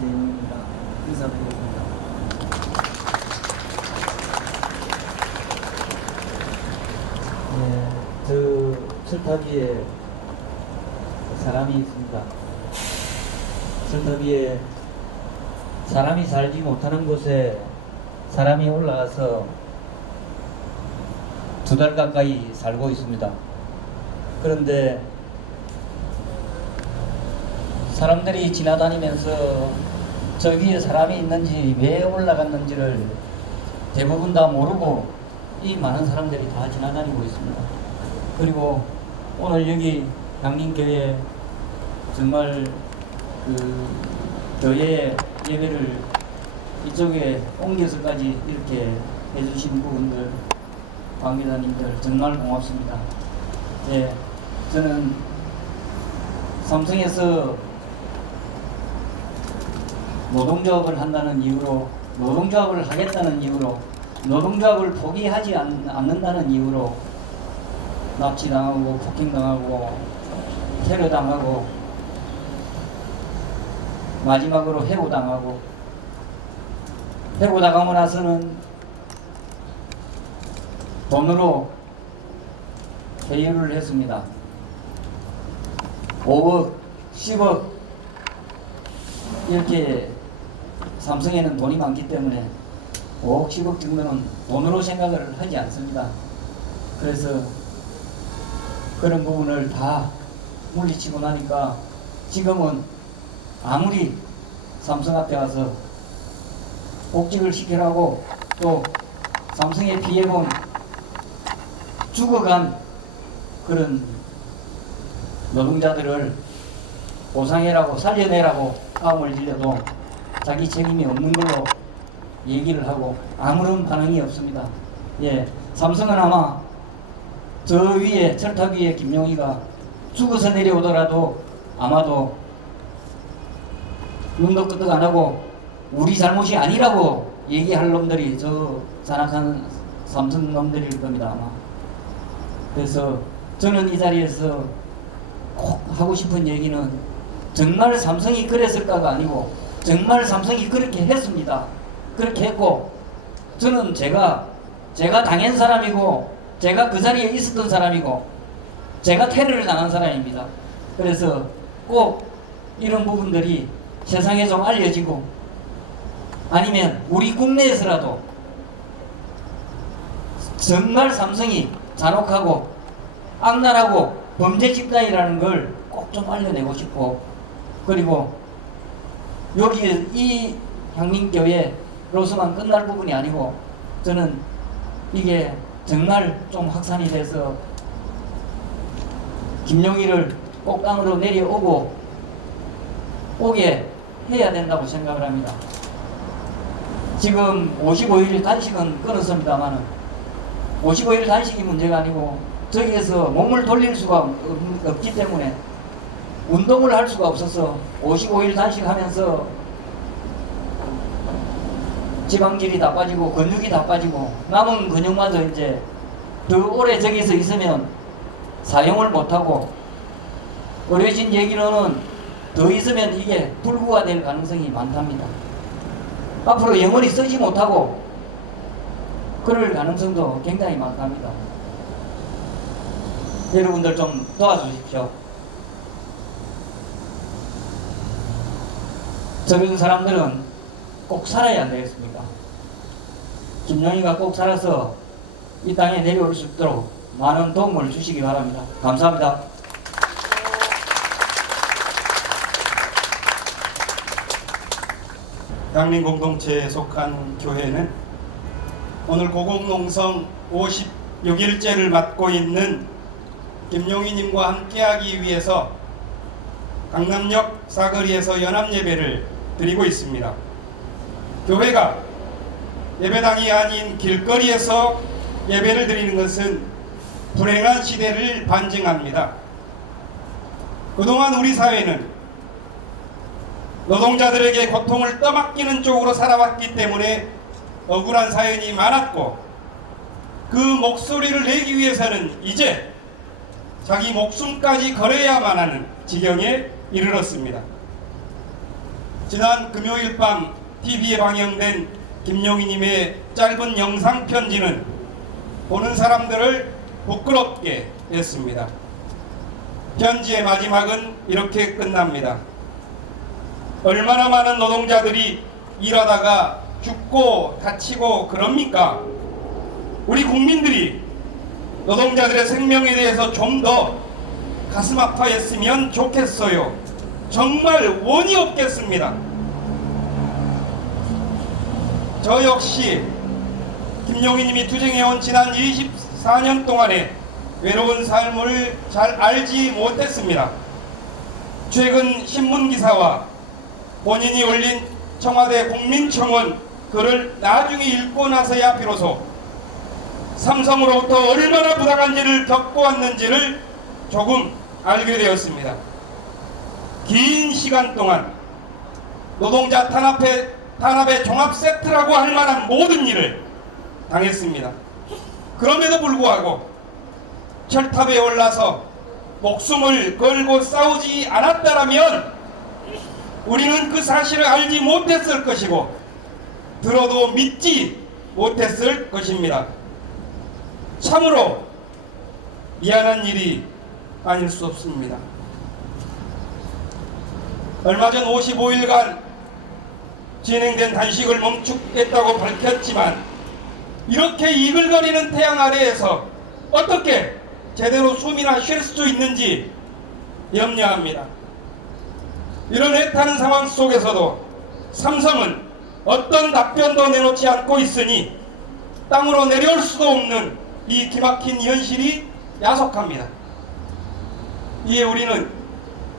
이재용입니다. 인사드리겠습니다. 네, 저 철탑 위에 사람이 있습니다. 철탑 위에 사람이 살지 못하는 곳에 사람이 올라가서 2달 가까이 살고 있습니다. 그런데 사람들이 지나다니면서 저 위에 사람이 있는지 왜 올라갔는지를 대부분 다 모르고 이 많은 사람들이 다 지나다니고 있습니다. 그리고 오늘 여기 양림교회 정말 그 교회 예배를 이쪽에 옮겨서까지 이렇게 해주신 부분들, 관계자님들 정말 고맙습니다. 예, 저는 삼성에서 노동조합을 한다는 이유로, 노동조합을 하겠다는 이유로, 노동조합을 포기하지 않는다는 이유로 납치당하고 폭행당하고 테러당하고 마지막으로 해고당하고, 해고당하고 나서는 돈으로 회유를 했습니다. 5억, 10억 이렇게 삼성에는 돈이 많기 때문에 5억, 10억 정도는 돈으로 생각을 하지 않습니다. 그래서 그런 부분을 다 물리치고 나니까 지금은 아무리 삼성 앞에 가서 복직을 시키라고, 또 삼성에 피해본 죽어간 그런 노동자들을 보상해라고, 살려내라고 마음을 들려도 자기 책임이 없는 걸로 얘기를 하고 아무런 반응이 없습니다. 예, 삼성은 아마 저 위에, 철탑 위에 김용희가 죽어서 내려오더라도 아마도 눈도 끄덕 안 하고 우리 잘못이 아니라고 얘기할 놈들이 저 산악한 삼성 놈들일 겁니다, 아마. 그래서 저는 이 자리에서 꼭 하고 싶은 얘기는, 정말 삼성이 그랬을까가 아니고 정말 삼성이 그렇게 했습니다. 그렇게 했고, 저는 제가 당한 사람이고, 제가 그 자리에 있었던 사람이고, 제가 테러를 당한 사람입니다. 그래서 꼭 이런 부분들이 세상에 좀 알려지고, 아니면 우리 국내에서라도 정말 삼성이 잔혹하고 악랄하고 범죄 집단이라는 걸 꼭 좀 알려내고 싶고, 그리고 여기 이 향민교회로서만 끝날 부분이 아니고, 저는 이게 정말 좀 확산이 돼서 김용희를 꼭 땅으로 오게 해야 된다고 생각을 합니다. 지금 55일 단식은 끊었습니다만은 55일 단식이 문제가 아니고, 저기에서 몸을 돌릴 수가 없기 때문에 운동을 할 수가 없어서 55일 단식하면서 지방질이 다 빠지고 근육이 다 빠지고 남은 근육마저 이제 더 오래 저기서 있으면 사용을 못하고, 의료진 얘기로는 더 있으면 이게 불구가 될 가능성이 많답니다. 앞으로 영원히 쓰지 못하고 그럴 가능성도 굉장히 많답니다. 여러분들 좀 도와주십시오. 저런 사람들은 꼭 살아야 안 되겠습니까? 김용희가 꼭 살아서 이 땅에 내려올 수 있도록 많은 도움을 주시기 바랍니다. 감사합니다. 양림 공동체에 속한 교회는 오늘 고공농성 56일째를 맞고 있는 김용희님과 함께하기 위해서 강남역 사거리에서 연합예배를 드리고 있습니다. 교회가 예배당이 아닌 길거리에서 예배를 드리는 것은 불행한 시대를 반증합니다. 그동안 우리 사회는 노동자들에게 고통을 떠맡기는 쪽으로 살아왔기 때문에 억울한 사연이 많았고, 그 목소리를 내기 위해서는 이제 자기 목숨까지 걸어야만 하는 지경에 이르렀습니다. 지난 금요일 밤 TV에 방영된 김용희님의 짧은 영상 편지는 보는 사람들을 부끄럽게 했습니다. 편지의 마지막은 이렇게 끝납니다. 얼마나 많은 노동자들이 일하다가 죽고 다치고 그럽니까? 우리 국민들이 노동자들의 생명에 대해서 좀 더 가슴 아파했으면 좋겠어요. 정말 원이 없겠습니다. 저 역시 김용희님이 투쟁해온 지난 24년 동안의 외로운 삶을 잘 알지 못했습니다. 최근 신문기사와 본인이 올린 청와대 국민청원 글을 나중에 읽고 나서야 비로소 삼성으로부터 얼마나 부당한 일을 겪고 왔는지를 조금 알게 되었습니다. 긴 시간 동안 노동자 탄압의 종합 세트라고 할 만한 모든 일을 당했습니다. 그럼에도 불구하고 철탑에 올라서 목숨을 걸고 싸우지 않았다라면 우리는 그 사실을 알지 못했을 것이고 들어도 믿지 못했을 것입니다. 참으로 미안한 일이 아닐 수 없습니다. 얼마 전 55일간 진행된 단식을 멈추겠다고 밝혔지만 이렇게 이글거리는 태양 아래에서 어떻게 제대로 숨이나 쉴 수 있는지 염려합니다. 이런 애타는 상황 속에서도 삼성은 어떤 답변도 내놓지 않고 있으니 땅으로 내려올 수도 없는 이 기막힌 현실이 야속합니다. 이에 우리는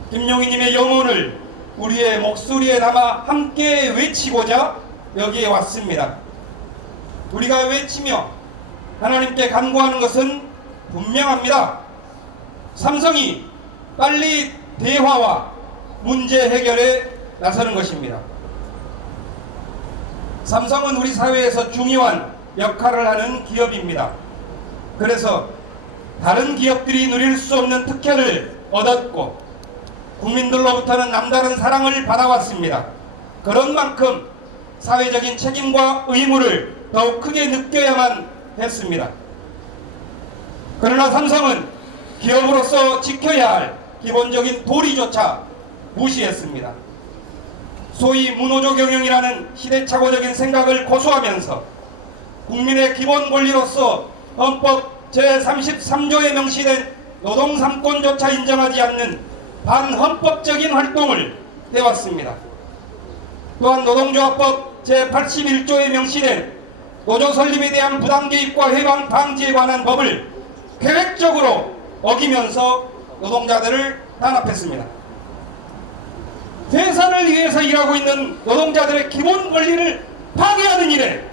김용희님의 영혼을 우리의 목소리에 담아 함께 외치고자 여기에 왔습니다. 우리가 외치며 하나님께 간구하는 것은 분명합니다. 삼성이 빨리 대화와 문제 해결에 나서는 것입니다. 삼성은 우리 사회에서 중요한 역할을 하는 기업입니다. 그래서 다른 기업들이 누릴 수 없는 특혜를 얻었고 국민들로부터는 남다른 사랑을 받아왔습니다. 그런 만큼 사회적인 책임과 의무를 더욱 크게 느껴야만 했습니다. 그러나 삼성은 기업으로서 지켜야 할 기본적인 도리조차 무시했습니다. 소위 무노조 경영이라는 시대착오적인 생각을 고수하면서 국민의 기본 권리로서 헌법 제33조에 명시된 노동 3권조차 인정하지 않는 반헌법적인 활동을 해왔습니다. 또한 노동조합법 제81조에 명시된 노조 설립에 대한 부당 개입과 해방 방지에 관한 법을 계획적으로 어기면서 노동자들을 탄압했습니다. 회사를 위해서 일하고 있는 노동자들의 기본 권리를 파괴하는 일에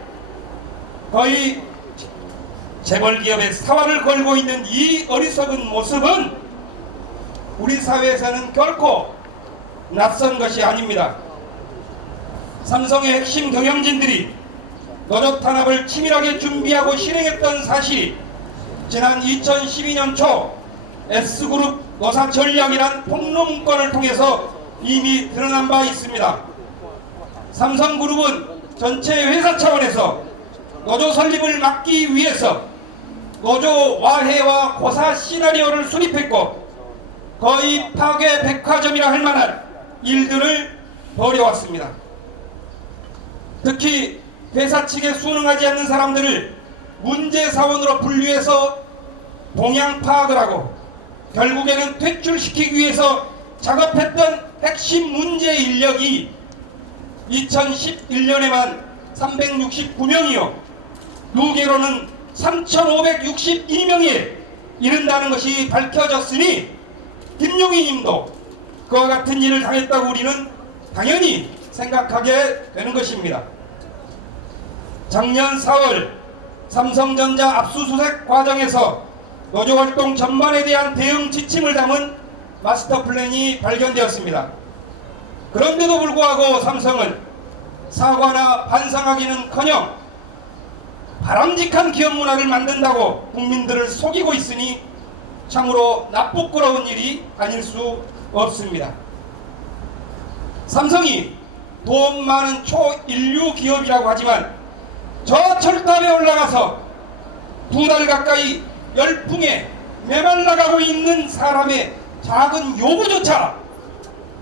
거의 재벌기업의 사활을 걸고 있는 이 어리석은 모습은 우리 사회에서는 결코 낯선 것이 아닙니다. 삼성의 핵심 경영진들이 노조 탄압을 치밀하게 준비하고 실행했던 사실이 지난 2012년 초 S그룹 노사 전략이란 폭로 문건을 통해서 이미 드러난 바 있습니다. 삼성그룹은 전체 회사 차원에서 노조 설립을 막기 위해서 노조 와해와 고사 시나리오를 수립했고 거의 파괴 백화점이라 할 만한 일들을 벌여왔습니다. 특히 회사 측에 순응하지 않는 사람들을 문제사원으로 분류해서 동향 파악을 하고 결국에는 퇴출시키기 위해서 작업했던 핵심 문제 인력이 2011년에만 369명이요 누계로는 3,562명에 이른다는 것이 밝혀졌으니 김용희 님도 그와 같은 일을 당했다고 우리는 당연히 생각하게 되는 것입니다. 작년 4월 삼성전자 압수수색 과정에서 노조활동 전반에 대한 대응 지침을 담은 마스터 플랜이 발견되었습니다. 그런데도 불구하고 삼성은 사과나 반성하기는커녕 바람직한 기업 문화를 만든다고 국민들을 속이고 있으니 참으로 나쁘끄러운 일이 아닐 수 없습니다. 삼성이 돈 많은 초인류 기업이라고 하지만 저 철탑에 올라가서 2달 가까이 열풍에 메말라가고 있는 사람의 작은 요구조차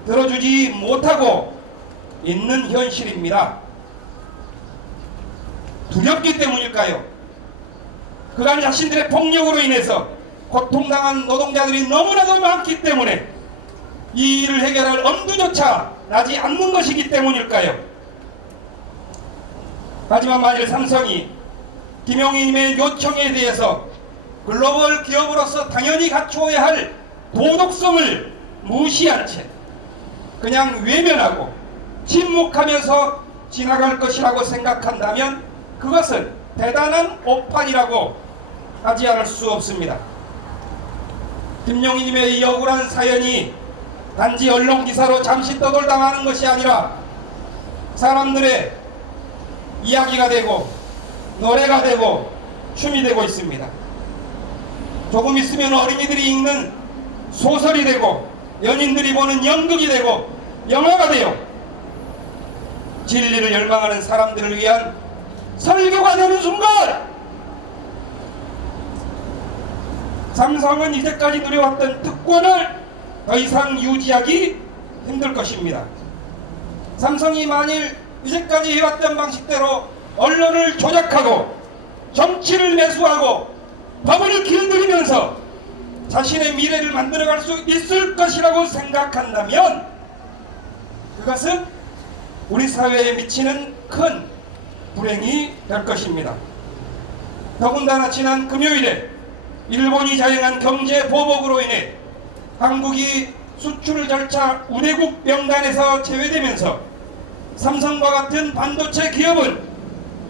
들어주지 못하고 있는 현실입니다. 두렵기 때문일까요? 그간 자신들의 폭력으로 인해서 고통당한 노동자들이 너무나도 많기 때문에 이 일을 해결할 엄두조차 나지 않는 것이기 때문일까요? 하지만 만일 삼성이 김용희님의 요청에 대해서 글로벌 기업으로서 당연히 갖추어야 할 도덕성을 무시한 채 그냥 외면하고 침묵하면서 지나갈 것이라고 생각한다면 그것은 대단한 오판이라고 하지 않을 수 없습니다. 김용희님의 이 억울한 사연이 단지 언론기사로 잠시 떠돌당하는 것이 아니라 사람들의 이야기가 되고 노래가 되고 춤이 되고 있습니다. 조금 있으면 어린이들이 읽는 소설이 되고 연인들이 보는 연극이 되고 영화가 되어 진리를 열망하는 사람들을 위한 설교가 되는 순간 삼성은 이제까지 누려왔던 특권을 더 이상 유지하기 힘들 것입니다. 삼성이 만일 이제까지 해왔던 방식대로 언론을 조작하고 정치를 매수하고 법을 길들이면서 자신의 미래를 만들어갈 수 있을 것이라고 생각한다면 그것은 우리 사회에 미치는 큰 불행이 될 것입니다. 더군다나 지난 금요일에 일본이 자행한 경제 보복으로 인해 한국이 수출 절차 우대국 명단에서 제외되면서 삼성과 같은 반도체 기업은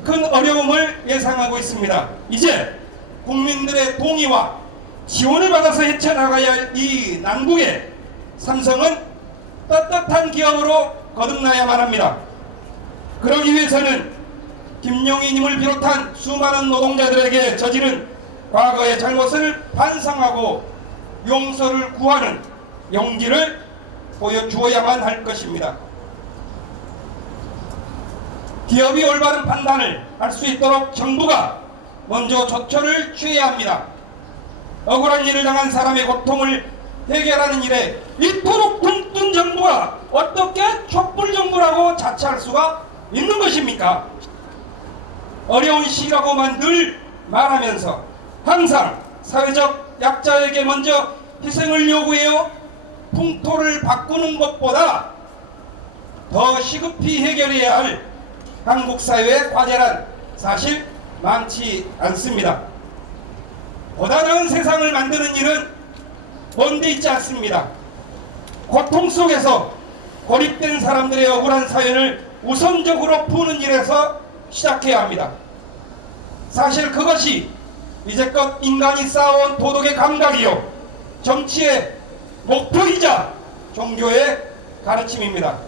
큰 어려움을 예상하고 있습니다. 이제 국민들의 동의와 지원을 받아서 헤쳐나가야 할 이 난국에 삼성은 떳떳한 기업으로 거듭나야만 합니다. 그러기 위해서는 김용희님을 비롯한 수많은 노동자들에게 저지른 과거의 잘못을 반성하고 용서를 구하는 용기를 보여주어야만 할 것입니다. 기업이 올바른 판단을 할 수 있도록 정부가 먼저 조처를 취해야 합니다. 억울한 일을 당한 사람의 고통을 해결하는 일에 이토록 굶뜬 정부가 어떻게 촛불 정부라고 자처할 수가 있는 것입니까? 어려운 시기라고만 늘 말하면서 항상 사회적 약자에게 먼저 희생을 요구해요. 풍토를 바꾸는 것보다 더 시급히 해결해야 할 한국 사회의 과제란 사실 많지 않습니다. 보다 나은 세상을 만드는 일은 먼데 있지 않습니다. 고통 속에서 고립된 사람들의 억울한 사연을 우선적으로 푸는 일에서 시작해야 합니다. 사실 그것이 이제껏 인간이 쌓아온 도덕의 감각이요 정치의 목표이자 종교의 가르침입니다.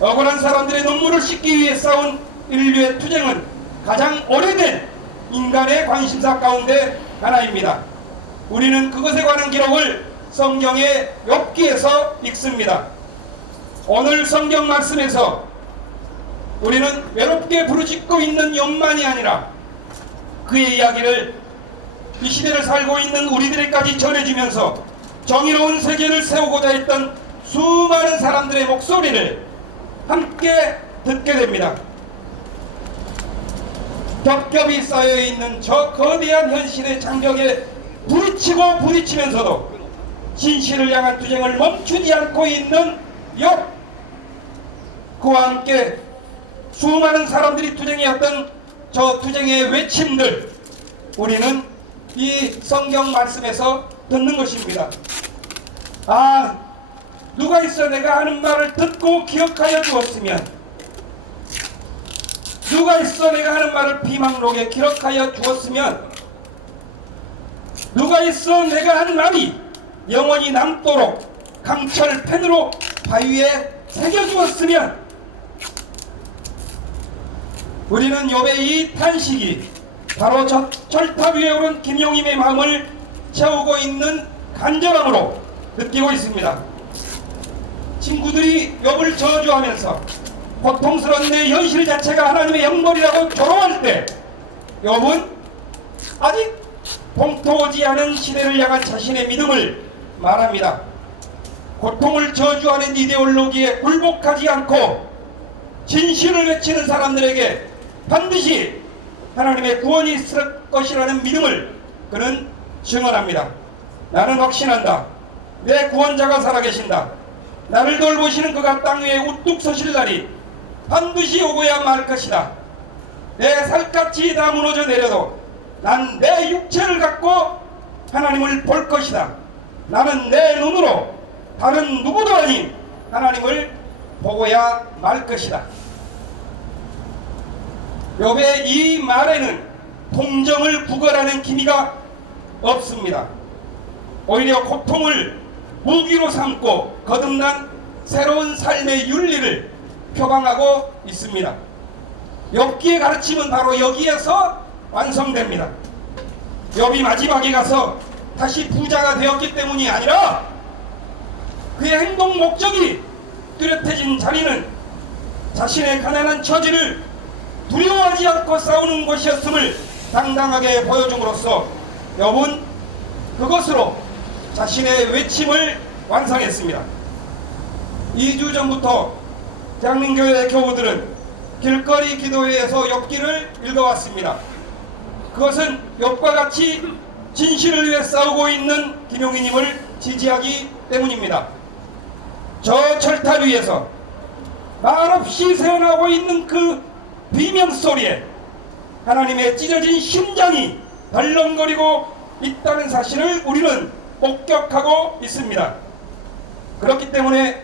억울한 사람들의 눈물을 씻기 위해 싸운 인류의 투쟁은 가장 오래된 인간의 관심사 가운데 하나입니다. 우리는 그것에 관한 기록을 성경의 욥기에서 읽습니다. 오늘 성경 말씀에서 우리는 외롭게 부르짖고 있는 욥만이 아니라 그의 이야기를 이 시대를 살고 있는 우리들에까지 전해주면서 정의로운 세계를 세우고자 했던 수많은 사람들의 목소리를 함께 듣게 됩니다. 겹겹이 쌓여있는 저 거대한 현실의 장벽에 부딪히고 부딪히면서도 진실을 향한 투쟁을 멈추지 않고 있는 욥, 그와 함께 수많은 사람들이 투쟁해왔던 저 투쟁의 외침들 우리는 이 성경 말씀에서 듣는 것입니다. 아, 누가 있어 내가 하는 말을 듣고 기억하여 주었으면, 누가 있어 내가 하는 말을 비망록에 기록하여 주었으면, 누가 있어 내가 한 말이 영원히 남도록 강철 펜으로 바위에 새겨주었으면. 우리는 욥의 이 탄식이 바로 저 철탑 위에 오른 김용임의 마음을 채우고 있는 간절함으로 느끼고 있습니다. 친구들이 욥을 저주하면서 고통스러운 내 현실 자체가 하나님의 영벌이라고 조롱할 때 욥은 아직 동토하지 않은 시대를 향한 자신의 믿음을 말합니다. 고통을 저주하는 이데올로기에 굴복하지 않고 진실을 외치는 사람들에게 반드시 하나님의 구원이 있을 것이라는 믿음을 그는 증언합니다. 나는 확신한다. 내 구원자가 살아계신다. 나를 돌보시는 그가 땅 위에 우뚝 서실 날이 반드시 오고야 말 것이다. 내 살갗이 다 무너져 내려도 난 내 육체를 갖고 하나님을 볼 것이다. 나는 내 눈으로 다른 누구도 아닌 하나님을 보고야 말 것이다. 욥의 이 말에는 동정을 구걸하는 기미가 없습니다. 오히려 고통을 무기로 삼고 거듭난 새로운 삶의 윤리를 표방하고 있습니다. 욥기의 가르침은 바로 여기에서 완성됩니다. 욥이 마지막에 가서 다시 부자가 되었기 때문이 아니라 그의 행동 목적이 뚜렷해진 자리는 자신의 가난한 처지를 두려워하지 않고 싸우는 것이었음을 당당하게 보여줌으로써 욥은 그것으로 자신의 외침을 완성했습니다. 2주 전부터 장림교회 교우들은 길거리 기도회에서 욥기를 읽어왔습니다. 그것은 욥과 같이 진실을 위해 싸우고 있는 김용희님을 지지하기 때문입니다. 저 철탑 위에서 말없이 새어나오고 있는 그 비명소리에 하나님의 찢어진 심장이 덜렁거리고 있다는 사실을 우리는 목격하고 있습니다. 그렇기 때문에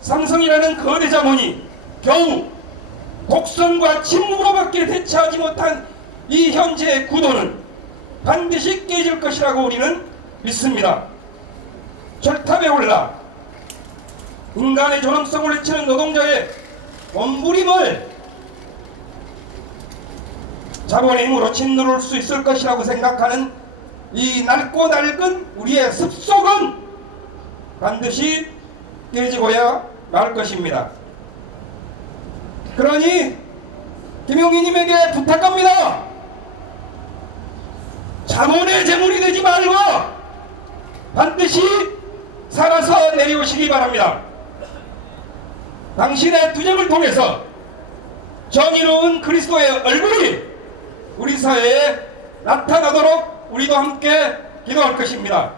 삼성이라는 거대 자본이 겨우 독선과 침묵으로밖에 대처하지 못한 이 현재의 구도는 반드시 깨질 것이라고 우리는 믿습니다. 철탑에 올라 인간의 존엄성을 외치는 노동자의 몸부림을 자본의 힘으로 짓누를 수 있을 것이라고 생각하는 이 낡고 낡은 우리의 습속은 반드시 깨지고야 말 것입니다. 그러니 김용희님에게 부탁합니다. 자본의 재물이 되지 말고 반드시 살아서 내려오시기 바랍니다. 당신의 투쟁을 통해서 정의로운 그리스도의 얼굴이 우리 사회에 나타나도록 우리도 함께 기도할 것입니다.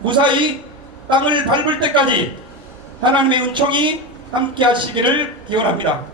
무사히 땅을 밟을 때까지 하나님의 은총이 함께 하시기를 기원합니다.